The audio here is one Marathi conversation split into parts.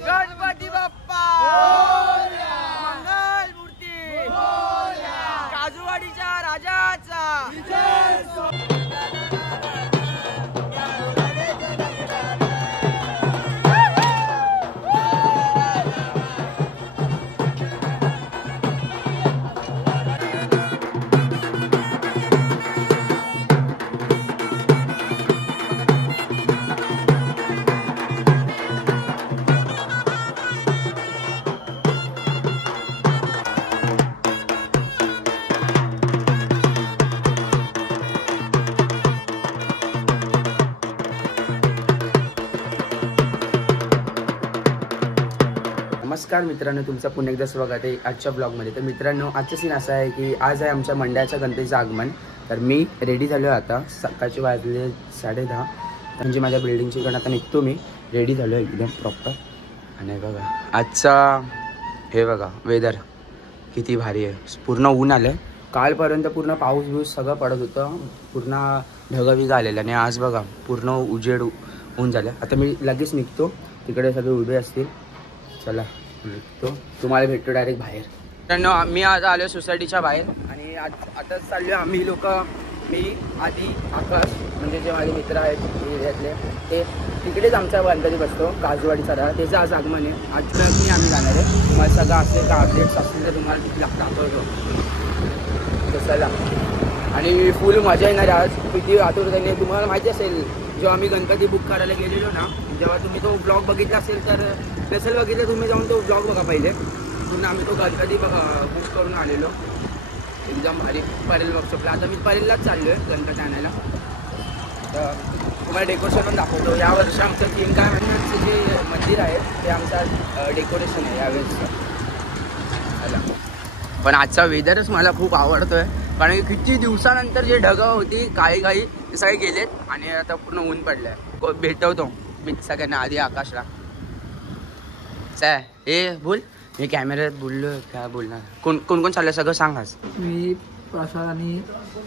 गणपती बाप्पा मंगल मूर्ती काजूवाडीच्या राजाचा नमस्कार मित्रांनो, तुमचं पुन्हा एकदा स्वागत आहे आजच्या ब्लॉगमध्ये। तर मित्रांनो, आजचं सीन असं आहे की आज आहे आमच्या मंडळाच्या गणपतीचं आगमन। तर मी रेडी झालो आहे आता, सकाळचे वाजले 10:30 म्हणजे माझ्या बिल्डिंगची कडे आता निघतो मी। रेडी झालो आहे एकदम प्रॉपर। आणि बघा आजचा हे बघा वेदर किती भारी आहे, पूर्ण ऊन आलं आहे। कालपर्यंत पूर्ण पाऊस बिऊस सगळं पडत होतं, पूर्ण ढगबिग आलेलं आणि आज बघा पूर्ण उजेड ऊन झालं। आता मी लगेच निघतो, तिकडे सगळे उभे असतील। चला निघतो, तुम्हाला भेटतो डायरेक्ट बाहेर। मित्रांनो, मी आज आलो सोसायटीच्या बाहेर आणि आता चाललो आम्ही लोक, मी आधी आकाश म्हणजे जे माझे मित्र आहेत एरियातले ते तिकडेच आमचा गणपती बसतो काजूवाडीचा राहा, त्याचं आज आगमन आहे। आज ट्रकने आम्ही जाणार आहे। तुम्हाला सगळं असेल का अपडेट्स असतील तर तुम्हाला तिथे दाखवतो तसाला। आणि फुल मजा येणार आज, किती आतुरतेने। तुम्हाला माहिती असेल जेव्हा आम्ही गणपती बुक करायला गेलेलो ना, जेव्हा तुम्ही तो ब्लॉग बघितला असेल तर स्पेशल बघितलं तुम्ही, जाऊन तो ब्लॉग बघा पहिले। पुन्हा आम्ही तो गणपती बुक करून आलेलो एकदम भारी परेल वर्कशॉपला। आता मी परेललाच चाललो आहे गणपती आणायला। तर तुम्हाला डेकोरेशन पण दाखवतो। यावर्षी आमचं थीम काय म्हणजे आमचं जे मंदिर आहे ते आमचं डेकोरेशन आहे यावेळेसचं। पण आजचा वेदरच मला खूप आवडतोय, कारण की किती दिवसानंतर जे ढगं होती काही ते सगळे गेलेत आणि आता पूर्ण ऊन पडलं आहे। भेटवतो मी सगळ्यांना आधी आकाशला। हे बोल, मी कॅमेऱ्यात बोललो काय बोलणार। कोण कोण चाललंय सगळं सांग आज। मी प्रसाद आणि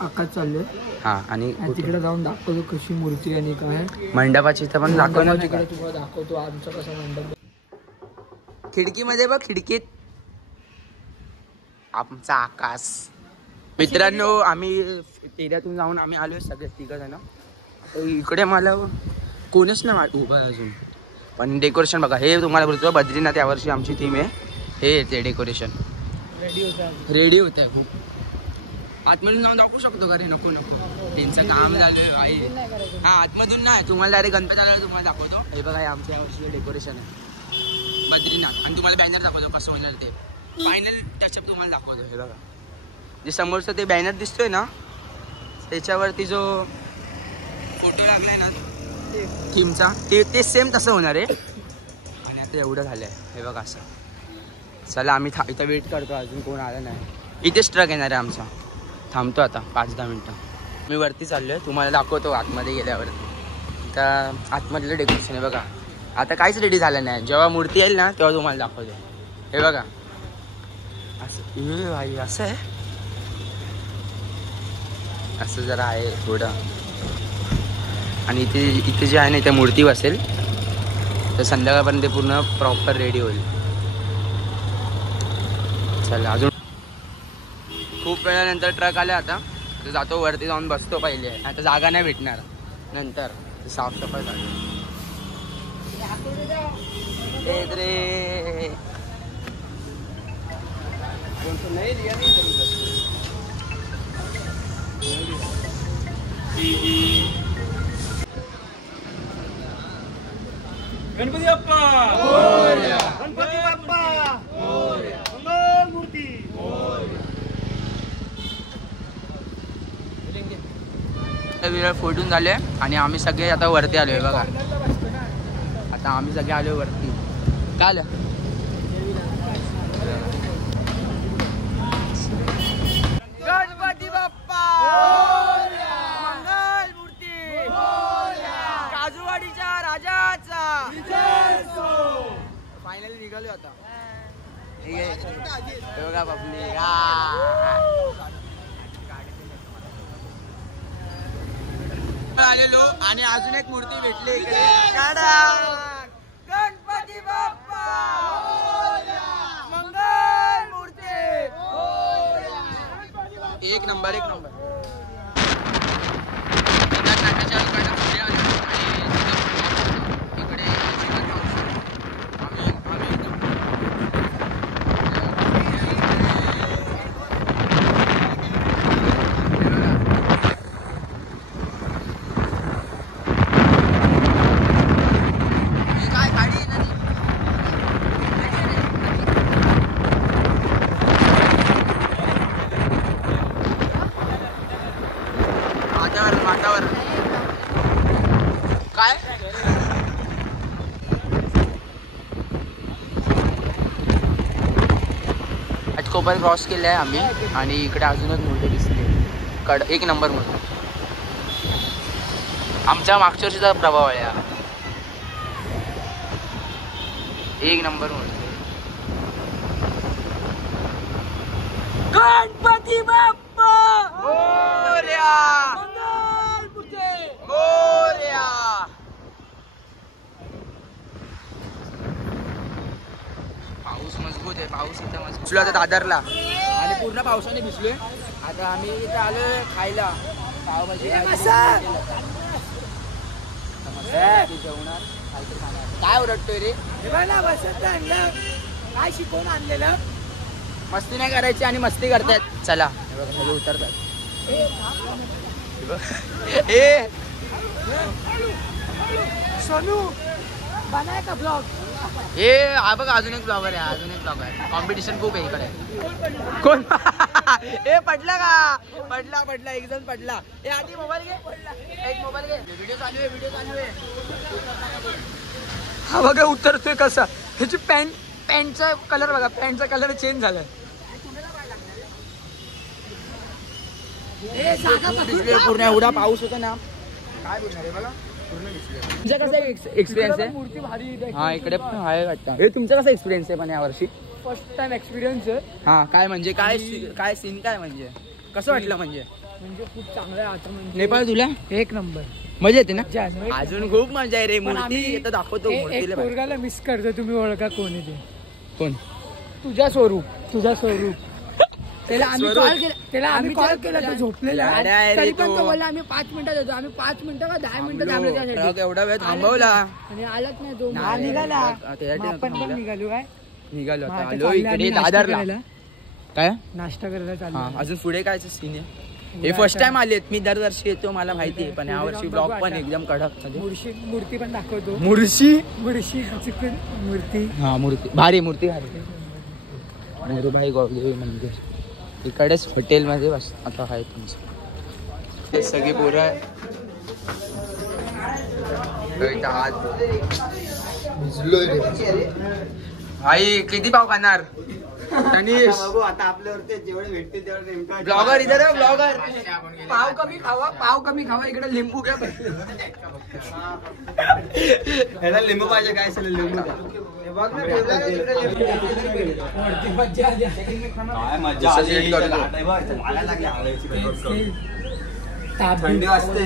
आकाश चाललोय। हां, आणि तिकडे जाऊन दाखवतो कशी मूर्ती आणि काय मंडपाची इथं पण दाखवणार तिकडे तुम्हाला दाखवतो आमचा कसा मंडप। खिडकीमध्ये बघ, खिडकीत आमचा आकाश। मित्रांनो, आम्ही एरियातून जाऊन आम्ही आलोय सगळे 3 जण। इकडे मला कोणीच नाही उभं अजून, पण डेकोरेशन बघा। हे तुम्हाला बोलतो बद्रीनाथ यावर्षी आमची थीम आहे। हे येते डेकोरेशन रेडी होत आहे खूप। आतमधून जाऊन दाखवू शकतो का रे? नको त्यांचं काम झालं। हां, आतमधून नाही, तुम्हाला डायरेक्ट गणपती आल्यावर तुम्हाला दाखवतो। हे बघा, हे आमच्या यावर्षी डेकोरेशन आहे बद्रीनाथ। आणि तुम्हाला बॅनर दाखवतो कसं होणार ते, फायनल टचअप तुम्हाला दाखवतो। हे बघा, जे समोरचं ते बॅनर दिसतोय ना, त्याच्यावरती जो फोटो लागलाय ना थीमचा, ते सेम तसं होणार आहे। आणि आता एवढं झालं आहे, हे बघा असं। चला आम्ही इथं वेट करतो, अजून कोण आलं नाही। इथेच ट्रक येणार आहे आमचा, थांबतो आता 5-10 मिनटं। मी वरती चाललो आहे, तुम्हाला दाखवतो आतमध्ये गेल्यावर। आता आतमधलं डेकोरेशन आहे बघा। आता काहीच रेडी झालं नाही, जेव्हा मूर्ती येईल ना तेव्हा तुम्हाला दाखवतो। हे बघा असं, भाई असं आहे, असं जरा आहे थोडं। आणि इथे जे आहे ना, इथे मूर्ती बसेल तर संध्याकाळपर्यंत पूर्ण प्रॉपर रेडी होईल। चला, अजून खूप वेळानंतर ट्रक आला। आता जातो वरती, जाऊन बसतो पहिले, आता जागा नाही भेटणार नंतर साफसफाई झाली। गणपती बाप्पा मोरया, गणपती बाप्पा मोरया, मंगल मूर्ती मोरया। फोटून झाले आणि आम्ही सगळे आता वरती आलोय बघा। आता आम्ही सगळे आलोय वरती। काय आलं? गणपती बाप्पा मंगल मूर्ती काजूवाडीच्या राजाचा। फायनली निघालो आता। बघा बापले, आलेलो आणि अजून एक मूर्ती भेटली इकडे। गणपती बाप्पा नंबर वातावरण काय कोपर क्रॉस केले आहे आम्ही आणि इकडे अजूनच मोठे दिसले एक नंबर मोठा आमच्या मागच्या वर्षीचा प्रभाव आहे हा. एक नंबर मोठा गणपती बाप्पा मोरया मोरया. पाऊस मजबूत आहे पाऊस इथं मजबूत आता दादरला आणि पूर्ण पावसाने भिजलोय. आता आम्ही इथे आलोय खायला पावभाजी जेवणार काय ओरडतोय रे काय शिकवून आणलेलं मस्ती नाही करायची आणि मस्ती करतायत. चला सगळे उतरतात सोनू बनाय का ब्लॉग हे हा बघ अजून एक ब्लॉगर आहे अजून एक ब्लॉगर आहे. कॉम्पिटिशन खूप आहे इकडे कोण हे पडला का पडला एक जण पडला. हे आधी मोबाईल घे पडला एक मोबाईल घे व्हिडिओ चालू आहे हा बघा उतरतोय कसा. ह्याची पॅन्टचा कलर बघा पॅन्टचा कलर चेंज झालाय. पूर्ण एवढा पाऊस होता ना काय बोलणार आहे बघा पूर्ण दिसले. तुमचा कसा एक्सपिरियन्स आहे मूर्ती भारी हा इकडे पण आहे वाटतं. हे तुमचा कसा एक्सपिरियन्स आहे पण यावर्षी फर्स्ट टाइम एक्सपिरियन्स आहे हा काय म्हणजे काय सीन काय म्हणजे कसं वाटलं म्हणजे खूप चांगलं आहे. आता म्हणजे नेपाळ तुला एक नंबर मजा येते ना अजून खूप मजा आहे रे. मूर्ती दाखवतो पोरगाला मिस करतो. तुम्ही ओळखा कोण आहे ते कोण तुझा स्वरूप त्याला आम्ही कॉल केला तो झोपलेला तरी पण तो बोलला आम्ही 5 मिनिटात येतो. आम्ही 5 मिनिटं का 10 मिनिटं थांबलो त्यासाठी एवढा वेळ थांबवला आणि आलाच नाही तो निघाला. आपण पण निघालो आलो इकडे दादरला काय नाश्ता करायला चालू. अजून पुढे काय सीन आहे हे फर्स्ट टाइम आलेत. मी दरवर्षी येतो मला माहिती आहे पण यावर्षी ब्लॉग पण एकदम कडक मूर्ती पण दाखवतो. मूर्ती मूर्ती हा भारी मोरूबाई गौदेवी मंदिर इकडेच हॉटेलमध्ये बस आता आहे तुमचं सगळी पोरं भाई किती पाव खाणार तनीश आता आपल्यावरती जेवढे भेटतील तेवढे ब्लॉगर इधर ब्लॉगर पाव कमी खावा इकडे लिंबू घ्या ह्याला लिंबू पाहिजे काय असेल लिंबू थंडी वाजते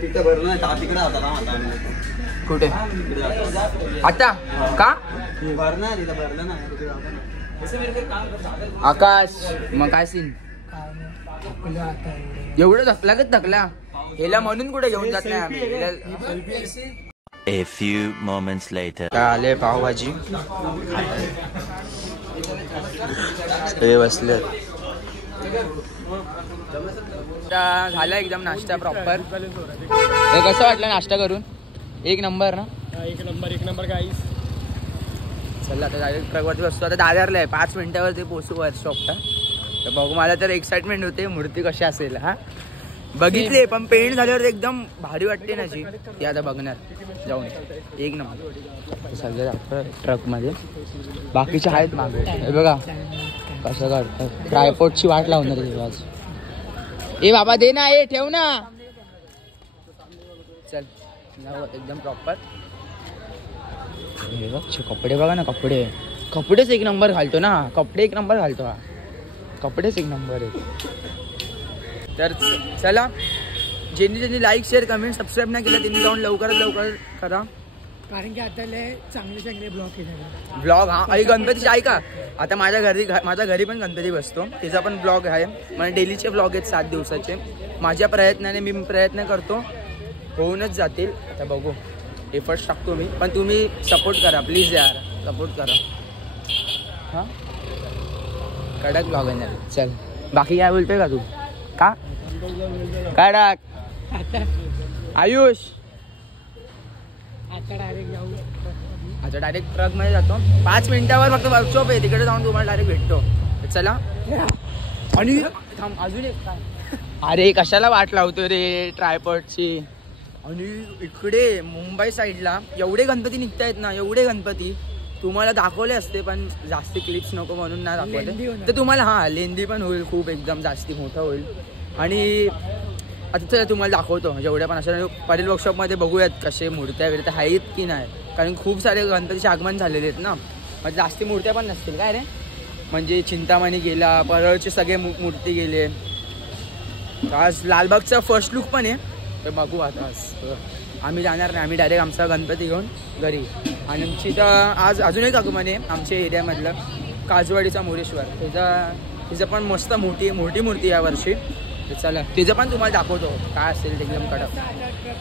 तिथे भरलं तिकडे होता ना कुठे आता का भरणं तिथं भरलं ना आकाश मग काय सीन एवढं थकला ह्याला म्हणून कुठे घेऊन जात नाही आम्ही. A few moments later. आले पावभाजी हे बसले झाला एकदम नाश्ता प्रॉपर. हे कसं वाटलं नाश्ता करून एक नंबर ना एक नंबर गाईस. चला आता डायरेक्ट ट्रकवरती बसतो. आता दादरला आहे 5 मिनिटावरती पोहोचू वर्कशॉपला. तर बघू मला तर एक्साइटमेंट होते मूर्ती कशी असेल हा बघितले पण पेंट झाल्यावर एकदम भारी वाटते ना जी ती आता बघणार जाऊन एक नंबर. सगळे जातं ट्रकमध्ये बाकीचे आहेत मागे हे बघा कसं करतात ट्रायपॉडची वाट लावणार आहे आज. ए बाबा दे ना ए ठेव ना चल एकदम प्रॉपर. कपडे बघा ना कपडेच एक नंबर घालतो ना कपडे एक नंबर घालतो हा कपडेच एक नंबर आहे. तर चला ज्यांनी लाईक शेअर कमेंट सबस्क्राईब नाही केलं त्यांनी जाऊन लवकरात लवकर करा कारण की आता लय चांगले चांगले ब्लॉग केले ब्लॉग. हा आई गणपतीचे ऐका, आता माझ्या घरी पण गणपती बसतो, तिचा पण ब्लॉग आहे. म्हणजे डेलीचे ब्लॉग आहेत 7 दिवसाचे. माझ्या प्रयत्नाने मी प्रयत्न करतो, होऊनच जातील. आता बघू, एफर्ट्स टाकतो मी, पण तुम्ही सपोर्ट करा प्लीज यार, सपोर्ट करा. हां कडक ब्लॉग आहे. चल बाकी काय बोलतोय का तू? का कडक आयुष? आता डायरेक्ट जाऊ. अच्छा डायरेक्ट ट्रक मध्ये जातो. 5 मिनिटावर फक्त वर्कशॉप आहे, तिकडे जाऊन तुम्हाला डायरेक्ट भेटतो. चला. आणि थांब अजून एक काय, अरे कशाला वाट लावतो रे ट्रायपॉडची. आणि इकडे मुंबई साईडला एवढे गणपती निघतायत ना, एवढे गणपती तुम्हाला दाखवले असते, पण जास्ती क्लिप्स नको म्हणून ना दाखवले. तर तुम्हाला हां लेंदी पण होईल, खूप एकदम जास्ती मोठं होईल. आणि आता तुम्हाला दाखवतो जेवढ्या पण अशा परेल वर्कशॉपमध्ये बघूयात कसे मूर्त्या वगैरे आहेत की नाही, कारण खूप सारे गणपतीचे आगमन झालेले आहेत ना. म्हणजे जास्ती मूर्त्या पण नसतील काय रे, म्हणजे चिंतामणी गेला, परळचे सगळे मूर्ती गेले. आज लालबागचा फर्स्ट लुक पण आहे, तर बघू आता. आज आम्ही जाणार नाही, आम्ही डायरेक्ट आमचा गणपती घेऊन घरी. आणि आमची तर आज अजून एक आगमन आहे आमच्या एरियामधलं, काजवाडीचा मोरेश्वर. तिचं पण मस्त मोठी मूर्ती यावर्षी. चला तिचं पण तुम्हाला दाखवतो काय असेल ते एकदम कडक.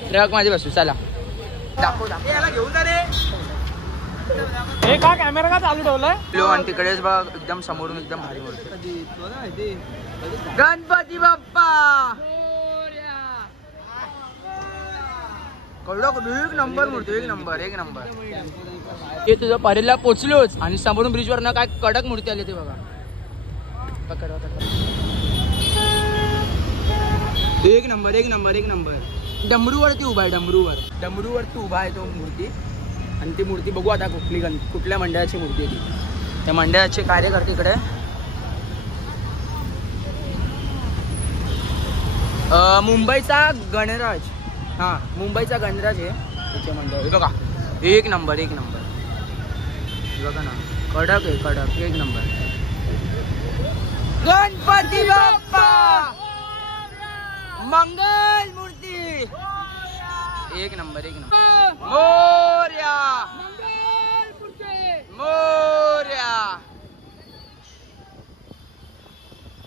ट्रक माझे बसू, चला दाखव. हे का कॅमेरा का चालू ठेवलाय? आणि तिकडेच बघ एकदम समोरून एकदम भारी मूर्ती. गणपती बाप्पा एक नंबर मूर्ती, एक नंबर. हे तुझं परेलला पोचलोच आणि समोरून ब्रिजवर ना काय कडक मूर्ती आली ते बघा. एक नंबर. डमरूवरती उभा आहे, डमरूवरती उभा आहे तो मूर्ती. आणि ती मूर्ती बघू आता कुठल्या मंडळाची मूर्ती आहे ती. त्या मंडळाचे कार्यकर्ते इकडे. मुंबईचा गणराज. हां मुंबईचा गणराज आहे त्याचे मंडळ. बघा एक नंबर. बघा ना कडक आहे, एक नंबर. गणपती बाप्पा मंगल मूर्ती, एक नंबर. मोरया.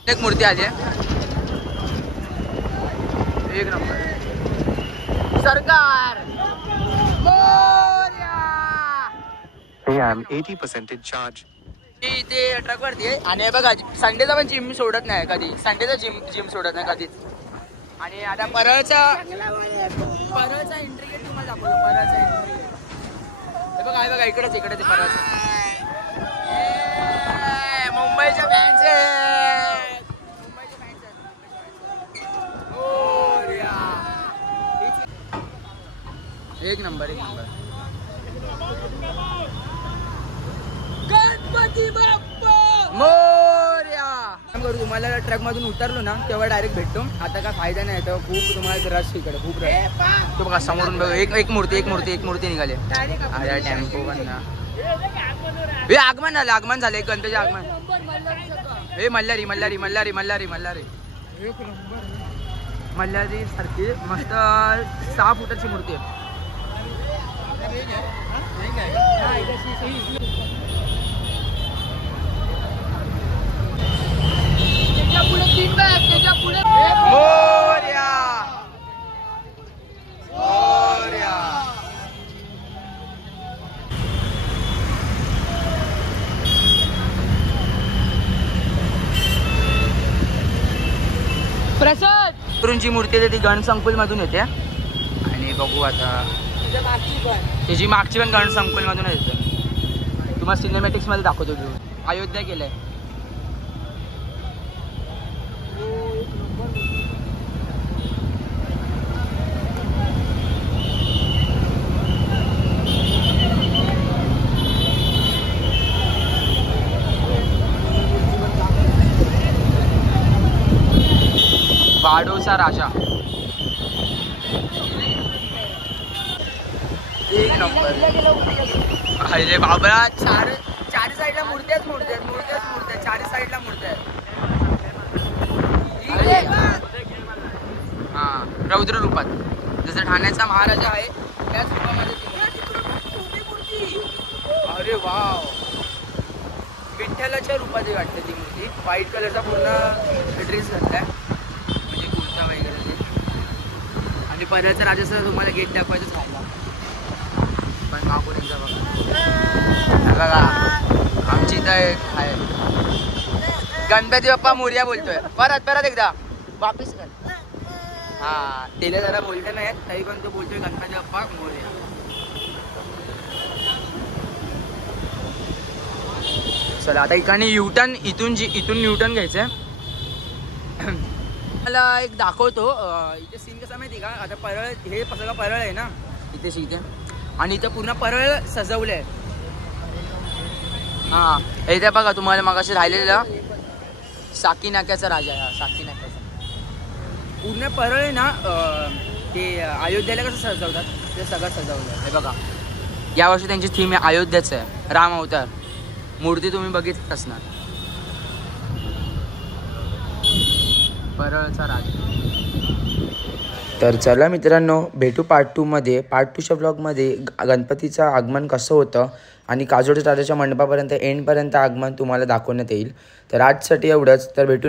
एक मूर्ती आली आहे, एक नंबर. सरकार Morya. I am 80% in charge. इथे ट्रक वरती आहे. आणि बघा संडेचा पण जिम सोडत नाही कधी, संडेचा जिम सोडत नाही कधीच. आणि आता परळचा एंट्री गेट तुम्हाला दाखवतो. परळचा एंट्री गेट बघा, आहे बघा इकडेच परळचा. मुंबईच्या फॅन्स आहेत. एक नंबर. गणपती बाप्पा मोरया. तुम्हाला ट्रक मधून उतरलो ना तेव्हा डायरेक्ट भेटतो. आता काय फायदा नाही, तर खूप तुम्हाला रश इकडे, खूप रश. तो बघा समोरून बघा एक मूर्ती निघाली. अरे टेम्पो पण ना. हे आगमन झालं एक गणपतीचे आगमन. हे मल्हारी सारखी मस्त 6 फुटाची मूर्ती आहे. मोरया. प्रसाद गुरूंची मूर्ती आहे ती गणसंकुल मधून येते. आणि बघू आता त्याची मागची पण गणसंकुल मधून येते. तुम्हाला सिनेमॅटिक्स मध्ये दाखवतो. अयोध्या केलंय. वाडोचा राजा, एक नंबर. अरे बाबा चार साईडला मूर्त्याच चार साईडला मूर्त्या आहेत. हा रौद्र रूपात, जसं ठाण्याचा महाराजा आहे त्याच रूपामध्ये अरे वाव, विठ्ठलाच्या रूपात वाटते ती मूर्ती. व्हाईट कलरचा पूर्ण ड्रेस घातलाय, म्हणजे कुर्ता वगैरे ते. आणि परळचा राजाचा तुम्हाला गेट दाखवायचंच राहिला, पण मागून एकदा बघा. आमची इथं एक आहे गणपती बाप्पा मोरया बोलतोय. परत एकदा वापिस कर. हा, त्याला जरा बोलते नाही तरी पण तो बोलतोय गणपती बाप्पा मोरया. चला आता इकडे युटर्न, इथून युटर्न घ्यायचंय. मला एक दाखवतो इथे सीन कसा माहिती का. आता परळ, हे सगळं परळ आहे ना इथे, आणि इथं पूर्ण परळ सजवलंय. हा, इथे बघा तुम्हाला मगाशी राहिलेला साकी नाक्याचा राजा आहे. साकी नाक्याचा पूर्ण परळ आहे ना. ते अयोध्येला कसं सजवतात ते सगळं सजवलं हे बघा. यावर्षी त्यांची थीम आहे अयोध्याचं आहे, राम अवतार. मूर्ती तुम्ही बघितच असणार. परळचा राजा. तर चला मित्रांनो, भेटू पार्ट 2 मध्ये. पार्ट 2च्या ब्लॉगमध्ये गणपतीचं आगमन कसं होतं आणि काजोड राजाच्या मंडपापर्यंत एंडपर्यंत आगमन तुम्हाला दाखवण्यात येईल. तर आजसाठी एवढंच. तर भेटू